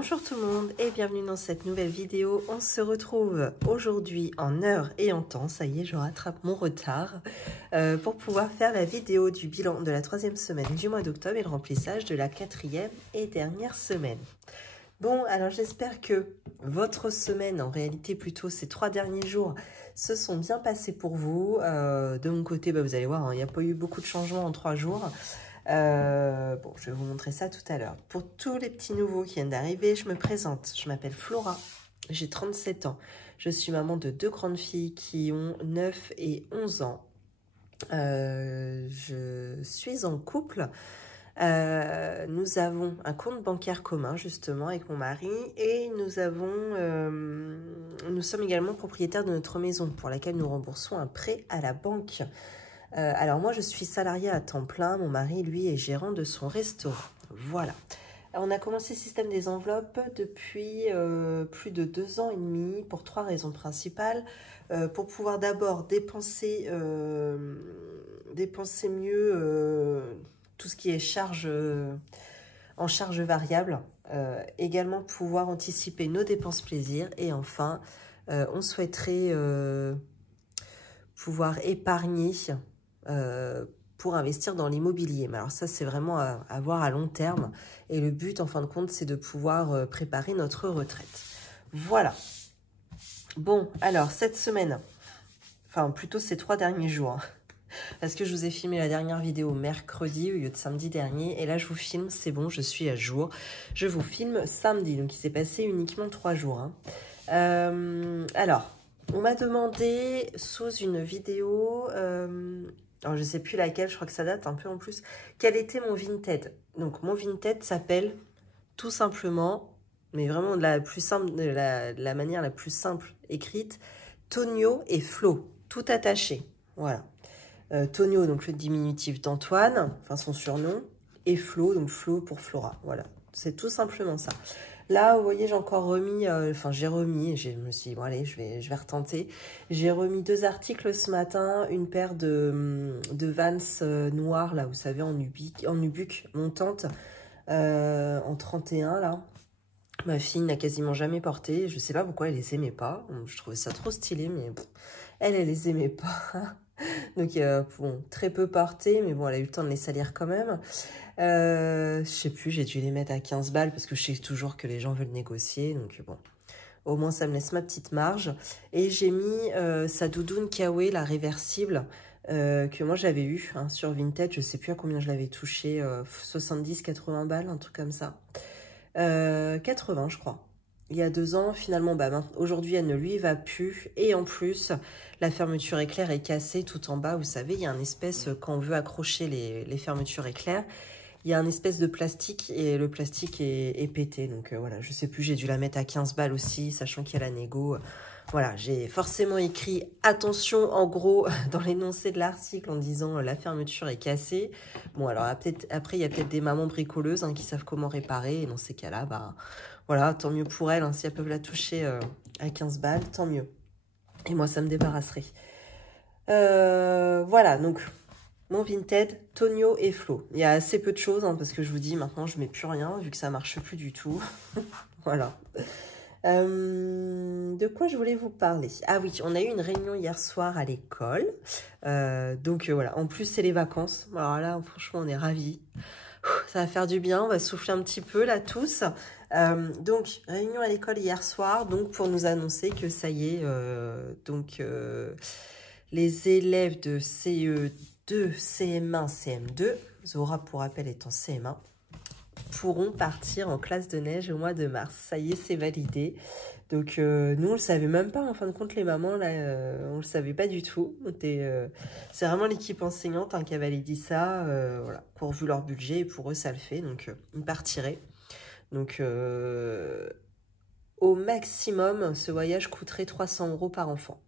Bonjour tout le monde et bienvenue dans cette nouvelle vidéo. On se retrouve aujourd'hui en heure et en temps, ça y est je rattrape mon retard, pour pouvoir faire la vidéo du bilan de la 3e semaine du mois d'octobre et le remplissage de la 4e et dernière semaine. Bon, alors j'espère que votre semaine, en réalité plutôt ces 3 derniers jours, se sont bien passés pour vous. De mon côté, vous allez voir, il n'y a pas eu beaucoup de changements en 3 jours. Bon, je vais vous montrer ça tout à l'heure. Pour tous les petits nouveaux qui viennent d'arriver, je me présente. Je m'appelle Flora, j'ai 37 ans. Je suis maman de 2 grandes filles qui ont 9 et 11 ans. Je suis en couple. Nous avons un compte bancaire commun justement avec mon mari et nous sommes également propriétaires de notre maison pour laquelle nous remboursons un prêt à la banque. Alors moi je suis salariée à temps plein, mon mari lui est gérant de son restaurant. Voilà. On a commencé le système des enveloppes depuis plus de 2 ans et demi pour 3 raisons principales. Pour pouvoir d'abord dépenser mieux tout ce qui est en charge variable. Également pouvoir anticiper nos dépenses plaisir. Et enfin, on souhaiterait pouvoir épargner pour investir dans l'immobilier. Mais alors ça, c'est vraiment à voir à long terme. Et le but, en fin de compte, c'est de pouvoir préparer notre retraite. Voilà. Bon, alors, cette semaine, enfin, plutôt ces 3 derniers jours, hein, parce que je vous ai filmé la dernière vidéo mercredi au lieu de samedi dernier. Et là, je vous filme, c'est bon, je suis à jour. Je vous filme samedi, donc il s'est passé uniquement 3 jours. Hein. Alors, on m'a demandé sous une vidéo... alors, je ne sais plus laquelle, je crois que ça date un peu en plus. Quel était mon Vinted? Donc, mon Vinted s'appelle tout simplement, mais vraiment de la plus simple, de la manière la plus simple écrite, Tonio et Flo, tout attaché. Voilà. Tonio, donc le diminutif d'Antoine, enfin son surnom, et Flo, donc Flo pour Flora. Voilà. C'est tout simplement ça. Là, vous voyez, j'ai encore remis, je me suis dit, bon allez, je vais retenter. J'ai remis 2 articles ce matin, une paire de Vans noirs, là, vous savez, en nubuck montante, en 31, là. Ma fille n'a quasiment jamais porté, je sais pas pourquoi elle les aimait pas, je trouvais ça trop stylé, mais elle les aimait pas. Donc, bon, très peu portées, mais bon, elle a eu le temps de les salir quand même. Je sais plus, j'ai dû les mettre à 15 balles parce que je sais toujours que les gens veulent négocier. Donc, bon, au moins, ça me laisse ma petite marge. Et j'ai mis sa doudoune Kawaii, la réversible, que moi, j'avais eu hein, sur Vinted. Je sais plus à combien je l'avais touché, 70, 80 balles, un truc comme ça. 80, je crois. Il y a 2 ans, finalement, aujourd'hui, elle ne lui va plus. Et en plus, la fermeture éclair est cassée tout en bas. Vous savez, il y a un espèce, quand on veut accrocher les fermetures éclair, il y a un espèce de plastique et le plastique est pété. Donc voilà, je sais plus, j'ai dû la mettre à 15 balles aussi, sachant qu'il y a la négo. Voilà, j'ai forcément écrit attention en gros dans l'énoncé de l'article en disant la fermeture est cassée. Bon, alors après, il y a peut-être des mamans bricoleuses hein, qui savent comment réparer. Et dans ces cas-là, voilà, tant mieux pour elles. Hein, si elles peuvent la toucher à 15 balles, tant mieux. Et moi, ça me débarrasserait. Voilà, donc mon Vinted, Tonio et Flo. Il y a assez peu de choses hein, parce que je vous dis maintenant, je mets plus rien vu que ça marche plus du tout. Voilà. De quoi je voulais vous parler? Ah oui, on a eu une réunion hier soir à l'école. Donc voilà, en plus c'est les vacances. Alors là, franchement, on est ravis. Ça va faire du bien, on va souffler un petit peu là tous. Donc, réunion à l'école hier soir, donc pour nous annoncer que ça y est, les élèves de CE2, CM1, CM2, Zora pour rappel est en CM1, pourront partir en classe de neige au mois de mars. Ça y est, c'est validé. Donc, nous, on le savait même pas. En fin de compte, les mamans, là, on le savait pas du tout. C'est vraiment l'équipe enseignante hein, qui avait dit ça. Voilà, pour vu leur budget, et pour eux, ça le fait. Donc, ils partiraient. Donc, au maximum, ce voyage coûterait 300 € par enfant.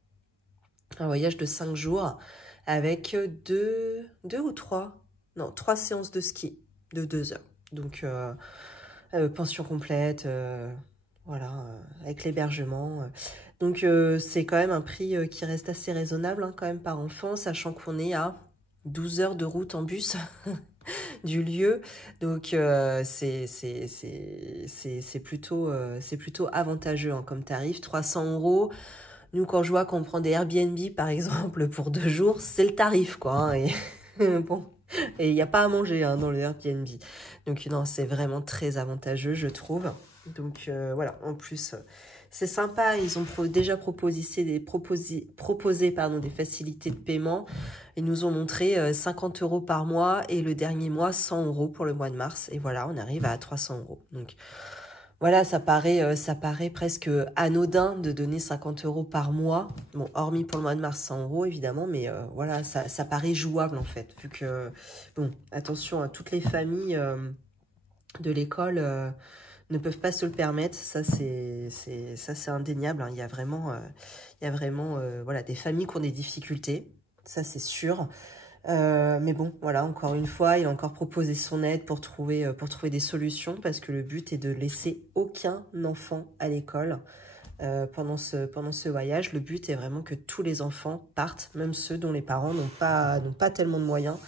Un voyage de 5 jours avec 2 ou 3, non, 3 séances de ski de 2 heures. Donc, pension complète, voilà, avec l'hébergement. Donc, c'est quand même un prix qui reste assez raisonnable hein, quand même par enfant, sachant qu'on est à 12 heures de route en bus. du lieu. Donc, c'est plutôt avantageux hein, comme tarif. 300 €. Nous, quand je vois qu'on prend des Airbnb, par exemple, pour 2 jours, c'est le tarif, quoi. Hein, et bon, et il n'y a pas à manger hein, dans le Airbnb. Donc, non, c'est vraiment très avantageux, je trouve. Donc, voilà, en plus, c'est sympa. Ils ont déjà proposé des facilités de paiement. Ils nous ont montré 50 € par mois et le dernier mois, 100 € pour le mois de mars. Et voilà, on arrive à 300 €. Donc, voilà, ça paraît presque anodin de donner 50 € par mois. Bon, hormis pour le mois de mars, 100 € évidemment, mais voilà, ça paraît jouable en fait. Vu que, bon, attention, toutes les familles de l'école ne peuvent pas se le permettre. Ça, c'est indéniable. Hein. Il y a vraiment, voilà, des familles qui ont des difficultés. Ça, c'est sûr. Mais bon, voilà, encore une fois, il a encore proposé son aide pour trouver des solutions parce que le but est de laisser aucun enfant à l'école pendant ce voyage. Le but est vraiment que tous les enfants partent, même ceux dont les parents n'ont pas tellement de moyens.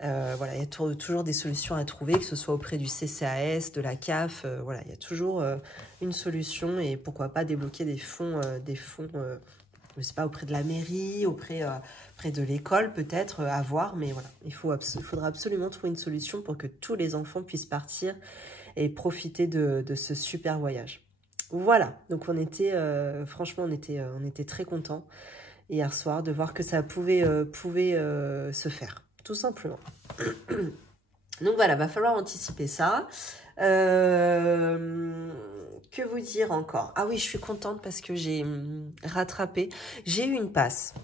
Voilà, il y a toujours des solutions à trouver, que ce soit auprès du CCAS, de la CAF. Voilà, il y a toujours une solution et pourquoi pas débloquer des fonds, je ne sais pas, auprès de la mairie, auprès de l'école peut-être, à voir. Mais voilà, il faudra absolument trouver une solution pour que tous les enfants puissent partir et profiter de ce super voyage. Voilà, donc franchement, on était très contents hier soir de voir que ça pouvait se faire, tout simplement. Donc voilà, va falloir anticiper ça. Que vous dire encore? Ah oui, je suis contente parce que j'ai rattrapé. J'ai eu une passe.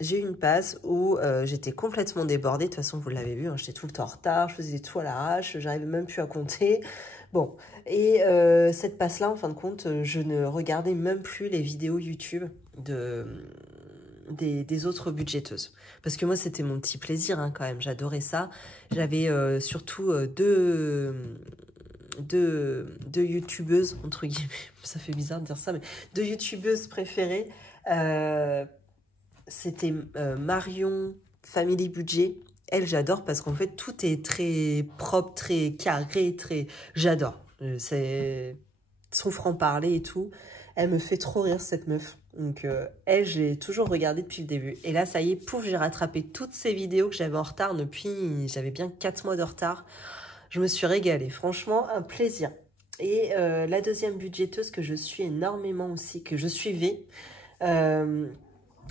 J'ai eu une passe où j'étais complètement débordée. De toute façon, vous l'avez vu, hein, j'étais tout le temps en retard. Je faisais tout à l'arrache. J'arrivais même plus à compter. Bon, et cette passe-là, en fin de compte, je ne regardais même plus les vidéos YouTube des autres budgéteuses. Parce que moi, c'était mon petit plaisir hein, quand même. J'adorais ça. J'avais surtout deux youtubeuses, entre guillemets, ça fait bizarre de dire ça, mais deux youtubeuses préférées. C'était Marion, Family Budget. Elle, j'adore parce qu'en fait, tout est très propre, très carré, J'adore. C'est son franc-parler et tout. Elle me fait trop rire, cette meuf. Donc, elle, j'ai toujours regardé depuis le début. Et là, ça y est, pouf, j'ai rattrapé toutes ces vidéos que j'avais en retard depuis... J'avais bien 4 mois de retard. Je me suis régalée. Franchement, un plaisir. Et la deuxième budgéteuse que je suis énormément aussi, que je suivais...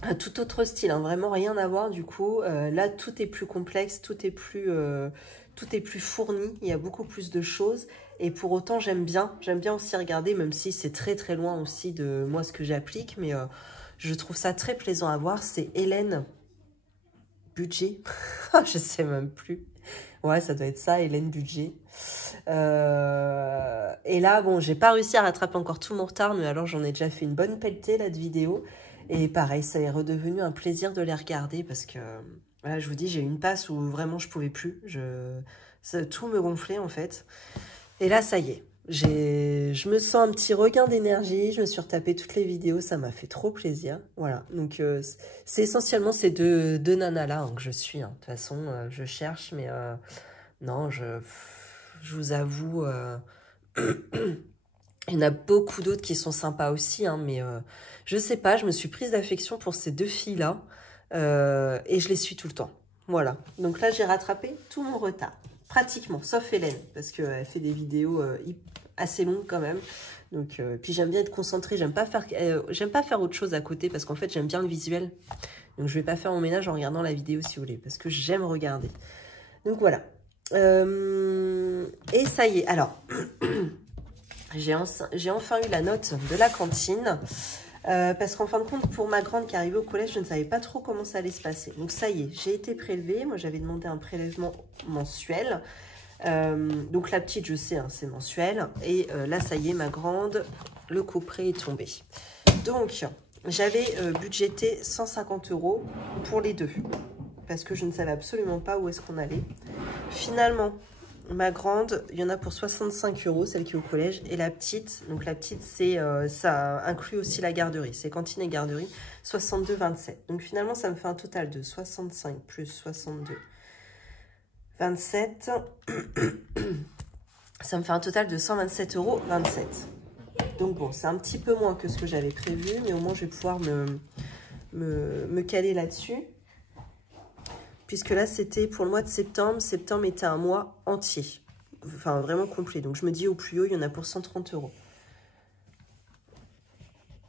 un tout autre style, hein, vraiment rien à voir du coup. Là, tout est plus complexe, tout est plus fourni, il y a beaucoup plus de choses. Et pour autant, j'aime bien aussi regarder, même si c'est très très loin aussi de moi ce que j'applique. Mais je trouve ça très plaisant à voir. C'est Hélène Budget. Je sais même plus. Ouais, ça doit être ça, Hélène Budget. Et là, bon, j'ai pas réussi à rattraper encore tout mon retard, mais alors j'en ai déjà fait une bonne pelletée là de vidéos. Et pareil, ça est redevenu un plaisir de les regarder parce que, voilà, je vous dis, j'ai eu une passe où vraiment je pouvais plus. Tout me gonflait en fait. Et là, ça y est. Je me sens un petit regain d'énergie. Je me suis retapé toutes les vidéos. Ça m'a fait trop plaisir. Voilà. Donc, c'est essentiellement ces deux nanas-là hein, que je suis. Hein. De toute façon, je cherche, mais non, je vous avoue... Il y en a beaucoup d'autres qui sont sympas aussi, hein, mais je sais pas, je me suis prise d'affection pour ces deux filles-là et je les suis tout le temps. Voilà, donc là j'ai rattrapé tout mon retard, pratiquement, sauf Hélène, parce qu'elle fait des vidéos assez longues quand même. Donc, puis j'aime bien être concentrée, j'aime pas faire autre chose à côté, parce qu'en fait j'aime bien le visuel. Donc je vais pas faire mon ménage en regardant la vidéo si vous voulez, parce que j'aime regarder. Donc voilà. Et ça y est, alors... J'ai enfin eu la note de la cantine parce qu'en fin de compte, pour ma grande qui arrivait au collège, je ne savais pas trop comment ça allait se passer. Donc ça y est, j'ai été prélevée. Moi, j'avais demandé un prélèvement mensuel. Donc la petite, je sais, hein, c'est mensuel. Et là, ça y est, ma grande, le couperet est tombé. Donc, j'avais budgété 150 € pour les deux parce que je ne savais absolument pas où est-ce qu'on allait. Finalement... Ma grande, il y en a pour 65 €, celle qui est au collège. Et la petite, donc la petite, ça inclut aussi la garderie. C'est cantine et garderie, 62,27. Donc finalement, ça me fait un total de 65 plus 62, 27. Ça me fait un total de 127,27 €. Donc bon, c'est un petit peu moins que ce que j'avais prévu, mais au moins je vais pouvoir me caler là-dessus. Puisque là, c'était pour le mois de septembre. Septembre était un mois entier. Enfin, vraiment complet. Donc je me dis au plus haut, il y en a pour 130 €.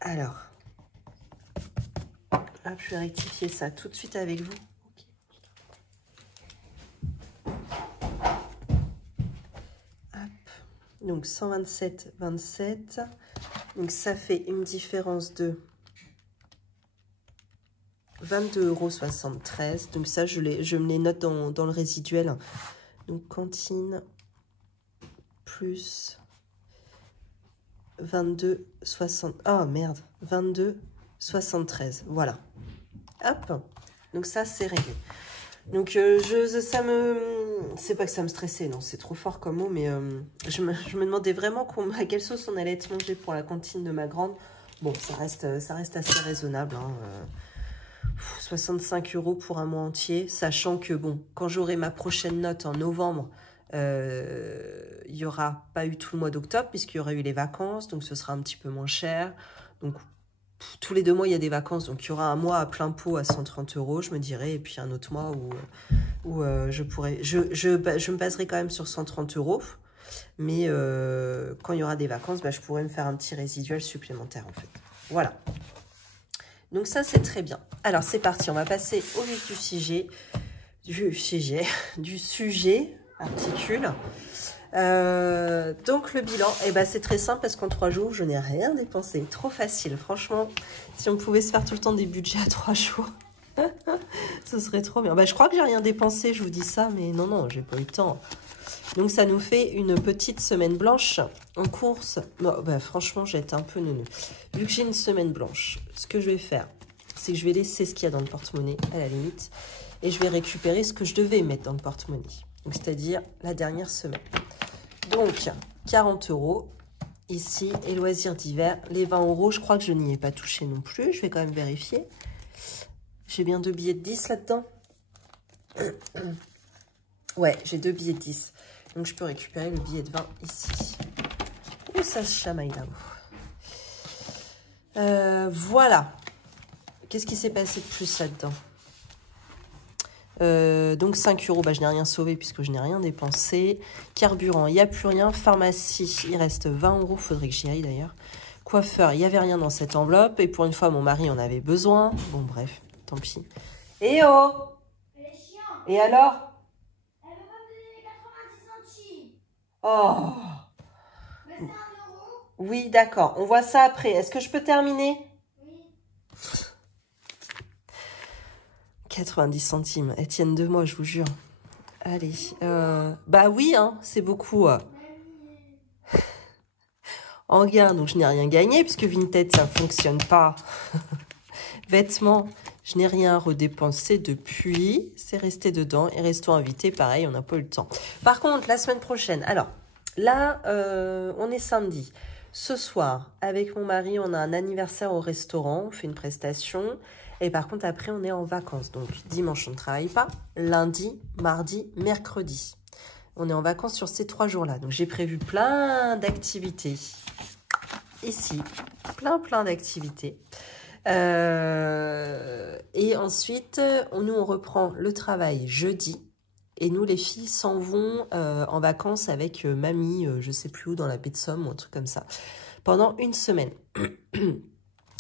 Alors, hop, je vais rectifier ça tout de suite avec vous. Donc 127,27. Donc ça fait une différence de 22,73 €. Donc ça, je me les note dans le résiduel. Donc cantine plus 22,60. Oh merde, 22,73. Voilà. Hop. Donc ça, c'est réglé. Donc c'est pas que ça me stressait, non, c'est trop fort comme mot, mais je me demandais vraiment à quelle sauce on allait être mangé pour la cantine de ma grande. Bon, ça reste assez raisonnable, hein, 65 € pour un mois entier, sachant que bon, quand j'aurai ma prochaine note en novembre, il n'y aura pas eu tout le mois d'octobre puisqu'il y aura eu les vacances, donc ce sera un petit peu moins cher. Donc tous les 2 mois, il y a des vacances, donc il y aura un mois à plein pot à 130 €, je me dirais, et puis un autre mois où je me baserai quand même sur 130 €, mais quand il y aura des vacances, je pourrai me faire un petit résiduel supplémentaire, en fait. Voilà. Donc ça, c'est très bien. Alors, c'est parti, on va passer au vif du sujet articule. Donc le bilan, c'est très simple parce qu'en 3 jours, je n'ai rien dépensé. Trop facile, franchement. Si on pouvait se faire tout le temps des budgets à 3 jours, ce serait trop bien. Je crois que j'ai rien dépensé, je vous dis ça, mais non, j'ai pas eu le temps. Donc ça nous fait une petite semaine blanche en course. Bon, franchement, j'ai été un peu neuneux. Vu que j'ai une semaine blanche, ce que je vais faire, c'est que je vais laisser ce qu'il y a dans le porte-monnaie, à la limite, et je vais récupérer ce que je devais mettre dans le porte-monnaie. Donc c'est-à-dire la dernière semaine. Donc, 40 € ici, et loisirs d'hiver. Les 20 €, je crois que je n'y ai pas touché non plus. Je vais quand même vérifier. J'ai bien 2 billets de 10 là-dedans. Ouais, j'ai 2 billets de 10. Donc, je peux récupérer le billet de 20 ici. Ouh, ça se chamaille là-haut. Voilà. Qu'est-ce qui s'est passé de plus là-dedans? Donc 5 €, je n'ai rien sauvé puisque je n'ai rien dépensé. Carburant, il n'y a plus rien. Pharmacie, il reste 20 €, faudrait que j'y aille d'ailleurs. Coiffeur, il n'y avait rien dans cette enveloppe. Et pour une fois, mon mari en avait besoin. Bon, bref, tant pis. Eh oh! Et alors? Elle veut pas me donner les 90 centimes. Oh! C'est 1 €. Oui, d'accord. On voit ça après. Est-ce que je peux terminer? 90 centimes. Elles tiennent 2 mois, je vous jure. Allez. Oui, hein, c'est beaucoup. En gain, donc je n'ai rien gagné puisque Vinted, ça ne fonctionne pas. Vêtements, je n'ai rien redépensé depuis. C'est resté dedans. Et resto invité, pareil, on n'a pas eu le temps. Par contre, la semaine prochaine, alors, là, on est samedi. Ce soir, avec mon mari, on a un anniversaire au restaurant. On fait une prestation. Et par contre, après, on est en vacances. Donc, dimanche, on ne travaille pas. Lundi, mardi, mercredi. On est en vacances sur ces 3 jours-là. Donc, j'ai prévu plein d'activités. Ici, plein d'activités. Et ensuite, nous, on reprend le travail jeudi. Et nous, les filles, s'en vont en vacances avec mamie, je ne sais plus où, dans la baie de Somme ou un truc comme ça, pendant une semaine.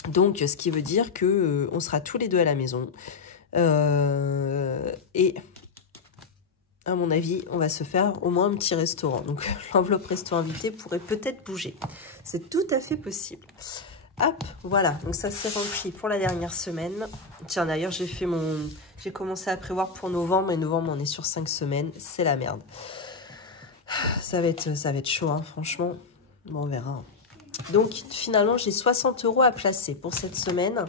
Donc, ce qui veut dire que on sera tous les deux à la maison. Et à mon avis, on va se faire au moins un petit restaurant. Donc, l'enveloppe resto invité pourrait peut-être bouger. C'est tout à fait possible. Hop, voilà. Donc, ça s'est rempli pour la dernière semaine. Tiens, d'ailleurs, j'ai commencé à prévoir pour novembre. Et novembre, on est sur 5 semaines. C'est la merde. Ça va être chaud, hein, franchement. Bon, on verra. Donc, finalement, j'ai 60 € à placer pour cette semaine.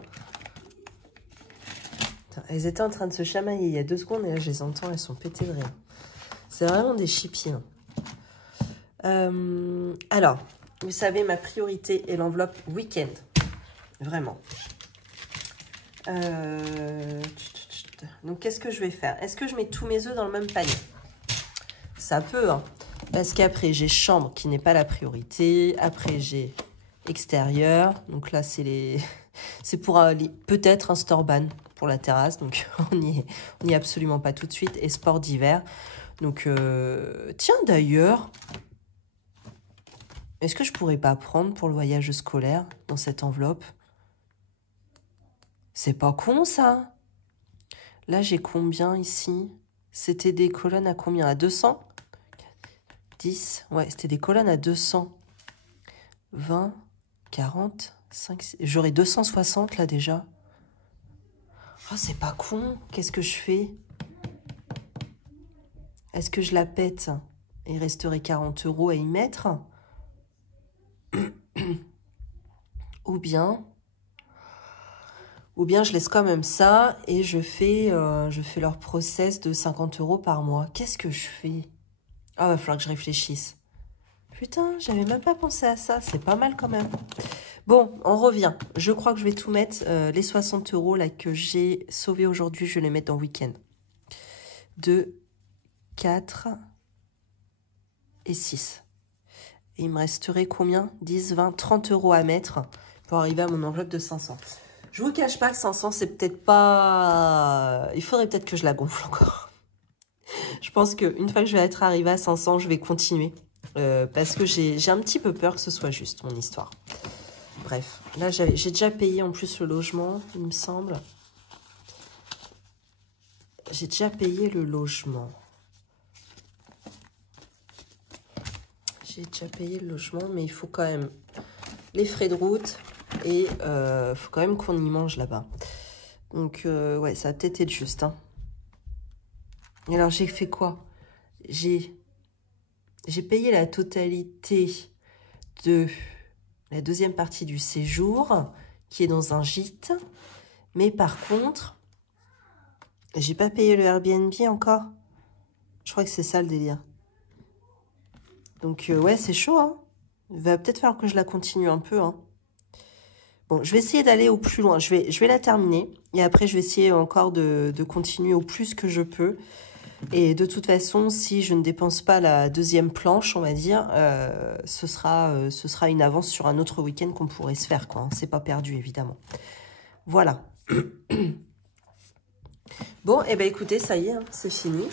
Putain, elles étaient en train de se chamailler il y a 2 secondes et là, je les entends, elles sont pétées de rire. C'est vraiment des chippies. Alors, vous savez, ma priorité est l'enveloppe week-end. Vraiment. Donc, qu'est-ce que je vais faire? Est-ce que je mets tous mes œufs dans le même panier? ça peut, hein. Parce qu'après, j'ai chambre qui n'est pas la priorité. Après, j'ai extérieur. Donc là, c'est pour peut-être un store ban pour la terrasse. Donc, on n'y est absolument pas tout de suite. Et sport d'hiver. Donc, tiens, d'ailleurs, est-ce que je pourrais pas prendre pour le voyage scolaire dans cette enveloppe? C'est pas con, ça. Là, j'ai combien ici? C'était des colonnes à combien? À 200? 10. Ouais, c'était des colonnes à 200. 20, 40, 5... J'aurais 260 là déjà. Oh, c'est pas con. Qu'est-ce que je fais? Est-ce que je la pète? Il resterait 40 € à y mettre. Ou bien je laisse quand même ça et je fais leur process de 50 € par mois. Qu'est-ce que je fais? Ah, va falloir que je réfléchisse. Putain, j'avais même pas pensé à ça. C'est pas mal quand même. Bon, on revient. Je crois que je vais tout mettre. Les 60 € là que j'ai sauvés aujourd'hui, je vais les mettre dans le week-end. 2, 4 et 6. Et il me resterait combien? 10, 20, 30 € à mettre pour arriver à mon enveloppe de 500. Je vous cache pas que 500, c'est peut-être pas... Il faudrait peut-être que je la gonfle encore. Je pense qu'une fois que je vais être arrivée à 500, je vais continuer. Parce que j'ai un petit peu peur que ce soit juste, mon histoire. Bref, là, j'ai déjà payé en plus le logement, il me semble. J'ai déjà payé le logement. J'ai déjà payé le logement, mais il faut quand même les frais de route et il faut quand même qu'on y mange là-bas. Donc, ouais, ça va peut-être être juste. Hein. Et alors, j'ai fait quoi? J'ai payé la totalité de la deuxième partie du séjour, qui est dans un gîte. Mais par contre, j'ai pas payé le Airbnb encore. Je crois que c'est ça le délire. Donc, ouais, c'est chaud, hein. Il va peut-être falloir que je la continue un peu, hein. Bon, je vais essayer d'aller au plus loin. Je vais la terminer. Et après, je vais essayer encore de continuer au plus que je peux. Et de toute façon, si je ne dépense pas la deuxième planche, on va dire, ce sera une avance sur un autre week-end qu'on pourrait se faire, quoi. C'est pas perdu, évidemment. Voilà. Bon, et ben écoutez, ça y est, hein, c'est fini.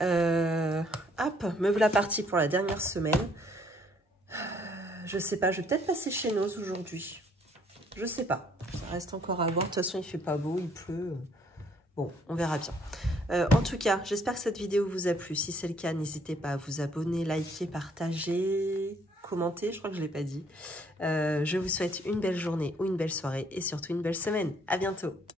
Hop, me voilà partie pour la dernière semaine. Je sais pas, je vais peut-être passer chez Noz aujourd'hui. Je sais pas. Ça reste encore à voir. De toute façon, il fait pas beau, il pleut. Bon, on verra bien. En tout cas, j'espère que cette vidéo vous a plu. Si c'est le cas, n'hésitez pas à vous abonner, liker, partager, commenter. Je crois que je ne l'ai pas dit. Je vous souhaite une belle journée ou une belle soirée et surtout une belle semaine. À bientôt.